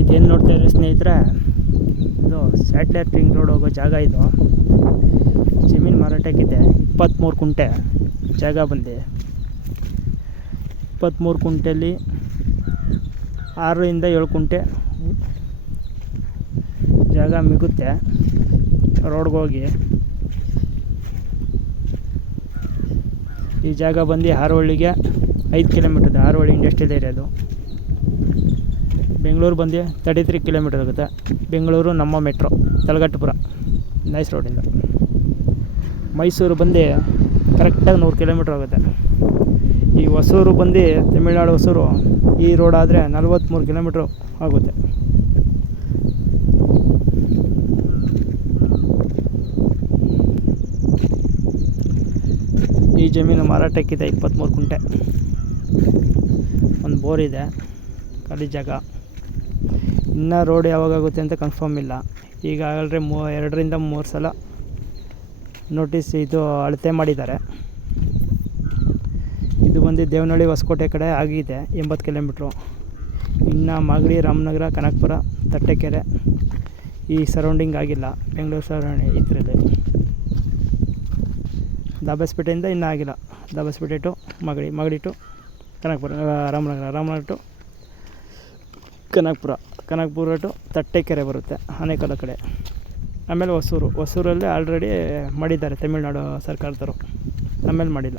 ಇದೇನು ನೋಡ್ತಾ ಇರೋ ಸ್ನೇಹಿತರೆ, ಇದು ಸ್ಯಾಟ್ಲೈಟ್ ರಿಂಗ್ ರೋಡ್ ಹೋಗೋ ಜಾಗ. ಇದು ಜಮೀನು ಮಾರಾಟಕ್ಕಿದೆ. 23 ಕುಂಟೆ ಜಾಗ ಬಂದು 23 ಕುಂಟೆಯಲ್ಲಿ 6ರಿಂದ 7 ಕುಂಟೆ ಜಾಗ ಮಿಗುತ್ತೆ ರೋಡ್ಗೆ ಹೋಗಿ. ಈ ಜಾಗ ಬಂದು ಹಾರೋಹಳ್ಳಿಗೆ 5 ಕಿಲೋಮೀಟರ್ ಇದೆ. Harohalli industrial area. ಅದು ಬೆಂಗಳೂರು ಬಂದು 33 ಕಿಲೋಮೀಟರ್ ಆಗುತ್ತೆ. ಬೆಂಗಳೂರು ನಮ್ಮ ಮೆಟ್ರೋ ತಲಘಟ್ಟಪುರ ನೈಸ್ ರೋಡಿಂದ. ಮೈಸೂರು ಬಂದು ಕರೆಕ್ಟಾಗಿ 100 ಕಿಲೋಮೀಟ್ರ್ ಆಗುತ್ತೆ. ಈ ಹೊಸೂರು ಬಂದು ತಮಿಳ್ನಾಡು ಹೊಸೂರು ಈ ರೋಡ್ ಆದರೆ 43 ಕಿಲೋಮೀಟ್ರ್ ಆಗುತ್ತೆ. ಈ ಜಮೀನು ಮಾರಾಟಕ್ಕಿದೆ 23 ಕುಂಟೆ. ಒಂದು ಬೋರ್ ಇದೆ, ಖಾಲಿ ಜಾಗ. ಇನ್ನೂ ರೋಡ್ ಯಾವಾಗುತ್ತೆ ಅಂತ ಕನ್ಫರ್ಮ್ ಇಲ್ಲ. ಈಗ ಆಲ್ರೆಡಿ 2ರಿಂದ 3 ಸಲ ನೋಟಿಸ್ ಇದು ಅಳತೆ ಮಾಡಿದ್ದಾರೆ. ಇದು ಬಂದು ದೇವನಹಳ್ಳಿ ಹೊಸಕೋಟೆ ಕಡೆ ಆಗಿದೆ 80 ಕಿಲೋಮೀಟ್ರು. ಇನ್ನು ಮಾಗಡಿ, ರಾಮನಗರ, ಕನಕಪುರ, ತಟ್ಟೆಕೆರೆ ಈ ಸರೌಂಡಿಂಗ್ ಆಗಿಲ್ಲ. ಬೆಂಗಳೂರು ಸರೌಂಡಿಂಗ್ ಇದರಲ್ಲಿ ದಾಬಸ್ಪೇಟೆಯಿಂದ ಇನ್ನೂ ಆಗಿಲ್ಲ. Dabaspete to Magadi, Magadi to Kanakapura, Ramanagara, Ramanagara to Kanakapura, Kanakapura to Tattekere ಬರುತ್ತೆ ಆನೇಕಲ್ ಕಡೆ. ಆಮೇಲೆ ಹೊಸೂರಲ್ಲಿ ಆಲ್ರೆಡಿ ಮಾಡಿದ್ದಾರೆ ತಮಿಳ್ನಾಡು ಸರ್ಕಾರದವರು, ಆಮೇಲೆ ಮಾಡಿಲ್ಲ.